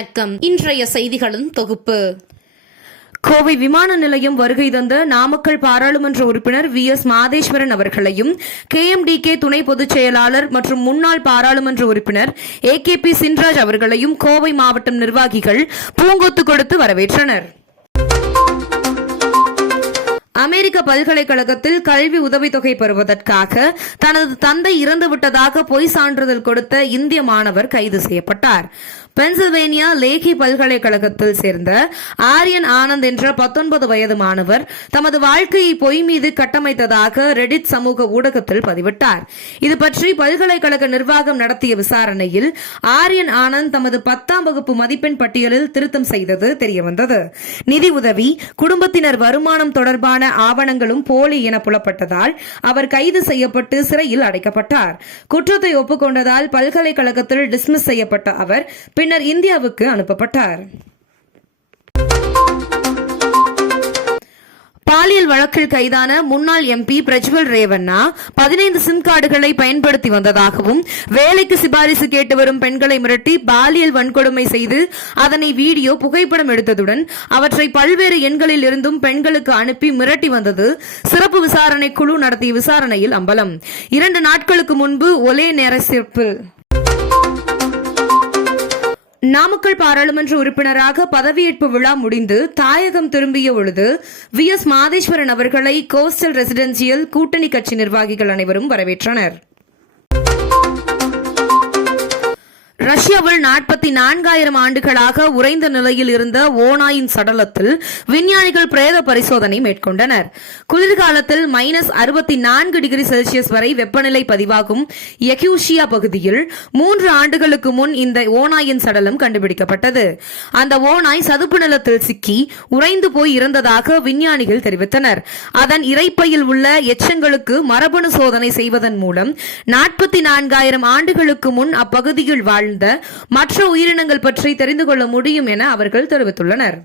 வணக்கம். இன்றைய செய்திகளின் தொகுப்பு. கோவை விமான நிலையம் வருகை தந்த நாமக்கல் பாராளுமன்ற உறுப்பினர் VS மாதேஸ்வரன் அவர்களையும் KMDK துணை பொதுச் செயலாளர் மற்றும் முன்னாள் பாராளுமன்ற உறுப்பினர் AKP சின்ராஜ் அவர்களையும் கோவை மாவட்டம் நிர்வாகிகள் பூங்கொத்து கொடுத்து வரவேற்றனர். அமெரிக்க பல்கலைக்கழகத்தில் கல்வி உதவித்தொகை பெறுவதற்காக தனது தந்தை இறந்துவிட்டதாக பொய் சான்றிதழ் கொடுத்த இந்திய மாணவர் கைது செய்யப்பட்டார். பென்சில்வேனியா லேகி பல்கலைக்கழகத்தில் சேர்ந்த ஆரியன் ஆனந்த் என்ற 19 வயது மாணவர் தமது வாழ்க்கையை பொய் மீது கட்டமைத்ததாக ரெடிட் சமூக ஊடகத்தில் பதிவிட்டார். இதுபற்றி பல்கலைக்கழக நிர்வாகம் நடத்திய விசாரணையில் ஆரியன் ஆனந்த் தமது 10ஆம் வகுப்பு மதிப்பெண் பட்டியலில் திருத்தம் செய்தது தெரியவந்தது. நிதி உதவி, குடும்பத்தினர் வருமானம் தொடர்பான ஆவணங்களும் போலி என புலப்பட்டதால் அவர் கைது செய்யப்பட்டு சிறையில் அடைக்கப்பட்டார். குற்றத்தை ஒப்புக்கொண்டதால் பல்கலைக்கழகத்தில் டிஸ்மிஸ் செய்யப்பட்ட அவர் பின்னர் இந்தியாவுக்கு அனுப்பப்பட்டார். பாலியல் வழக்கில் கைதான முன்னாள் MP பிரஜ்வல் ரேவண்ணா 15 சிம் கார்டுகளை பயன்படுத்தி வந்ததாகவும் வேலைக்கு சிபாரிசு கேட்டு வரும் பெண்களை மிரட்டி பாலியல் வன்கொடுமை செய்து அதனை வீடியோ புகைப்படம் எடுத்ததுடன் அவற்றை பல்வேறு எண்களில் இருந்தும் பெண்களுக்கு அனுப்பி மிரட்டி வந்தது சிறப்பு விசாரணை குழு நடத்திய விசாரணையில் அம்பலம். 2 நாட்களுக்கு முன்பு ஒலே நேரசிற்பில் நாமக்கல் பாராளுமன்ற உறுப்பினராக பதவியேற்பு விழா முடிந்து தாயகம் திரும்பிய பொழுது VS மாதேஸ்வரன் அவர்களை கோஸ்டல் ரெசிடென்சியல் கூட்டணி கட்சி நிர்வாகிகள் அனைவரும் வரவேற்றனர். ரஷ்யாவில் 44,000 ஆண்டுகளாக உறைந்த நிலையில் இருந்த ஓநாயின் சடலத்தில் விஞ்ஞானிகள் பிரேத பரிசோதனை மேற்கொண்டனர். குளிர்காலத்தில் -64 டிகிரி செல்சியஸ் வரை வெப்பநிலை பதிவாகும் யக்யூஷியா பகுதியில் 3 ஆண்டுகளுக்கு முன் இந்த ஓநாயின் சடலம் கண்டுபிடிக்கப்பட்டது. அந்த ஓநாய் சதுப்பு நிலத்தில் சிக்கி உறைந்து போய் இறந்ததாக விஞ்ஞானிகள் தெரிவித்தனர். அதன் இரைப்பையில் உள்ள எச்சங்களுக்கு மரபணு சோதனை செய்வதன் மூலம் 44,000 ஆண்டுகளுக்கு முன் அப்பகுதியில் வாழ்ந்த மற்ற உயிரினங்கள் பற்றி தெரிந்து கொள்ள முடியும் என அவர்கள் தெரிவித்துள்ளனர்.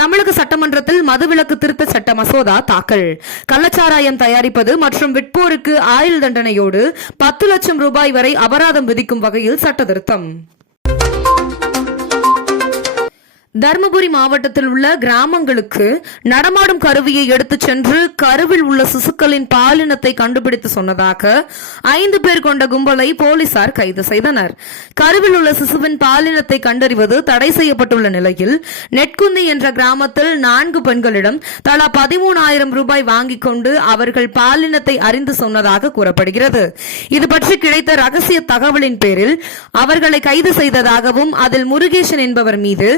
தமிழக சட்டமன்றத்தில் மதுவிலக்கு திருத்த சட்ட மசோதா தாக்கல். கள்ளச்சாராயம் தயாரிப்பது மற்றும் விற்போருக்கு ஆயுள் தண்டனையோடு 10 லட்சம் ரூபாய் வரை அபராதம் விதிக்கும் வகையில் சட்ட திருத்தம். தருமபுரி மாவட்டத்தில் உள்ள கிராமங்களுக்கு நடமாடும் கருவியை எடுத்துச் சென்று கருவில் உள்ள சிசுக்களின் பாலினத்தை கண்டுபிடித்து சொன்னதாக 5 பேர் கொண்ட கும்பலை போலீசார் கைது செய்தனர். கருவில் உள்ள சிசுவின் பாலினத்தை கண்டறிவது தடை செய்யப்பட்டுள்ள நிலையில் நெட்குந்தி என்ற கிராமத்தில் 4 பெண்களிடம் தலா 13,000 ரூபாய் வாங்கிக் கொண்டு அவர்கள் பாலினத்தை அறிந்து சொன்னதாக கூறப்படுகிறது. இதுபற்றி கிடைத்த ரகசிய தகவலின் பேரில் அவர்களை கைது செய்ததாகவும் அதில் முருகேசன் என்பவர் மீது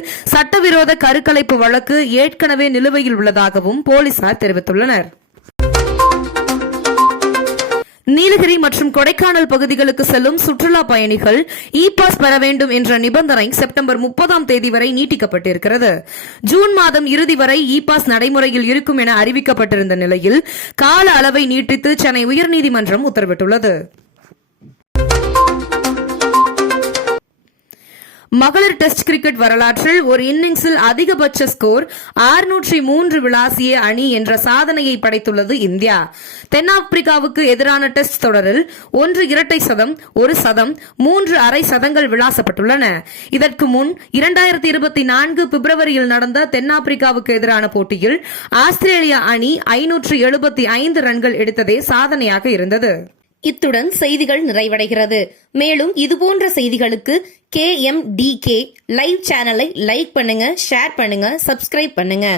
சட்டவிரோத கருக்கலைப்பு வழக்கு ஏற்கனவே நிலுவையில் உள்ளதாகவும் போலீசார் தெரிவித்துள்ளனர். நீலகிரி மற்றும் கொடைக்கானல் பகுதிகளுக்கு செல்லும் சுற்றுலா பயணிகள் இ-பாஸ் பெற வேண்டும் என்ற நிபந்தனை செப்டம்பர் 30ஆம் தேதி வரை நீட்டிக்கப்பட்டிருக்கிறது. ஜூன் மாதம் இறுதி வரை இ-பாஸ் நடைமுறையில் இருக்கும் என அறிவிக்கப்பட்டிருந்த நிலையில் கால அளவை நீட்டித்து சென்னை உயர்நீதிமன்றம் உத்தரவிட்டுள்ளது. மகளிர் டெஸ்ட் கிரிக்கெட் வரலாற்றில் ஒரு இன்னிங்ஸில் அதிகபட்ச ஸ்கோர் 603 விளாசிய அணி என்ற சாதனையை படைத்துள்ளது இந்தியா. தென்னாப்பிரிக்காவுக்கு எதிரான டெஸ்ட் தொடரில் 1 இரட்டை சதம், 1 சதம், 3 அரை சதங்கள் விளாசப்பட்டுள்ளன. இதற்கு முன் 2024 பிப்ரவரியில் நடந்த தென்னாப்பிரிக்காவுக்கு எதிரான போட்டியில் ஆஸ்திரேலியா அணி 575 ரன்கள் எடுத்ததே சாதனையாக இருந்தது. இத்துடன் செய்திகள் நிறைவடைகிறது. மேலும் இதுபோன்ற செய்திகளுக்கு KMDK லைவ் சேனலை லைக் பண்ணுங்க, ஷேர் பண்ணுங்க, சப்ஸ்கிரைப் பண்ணுங்க.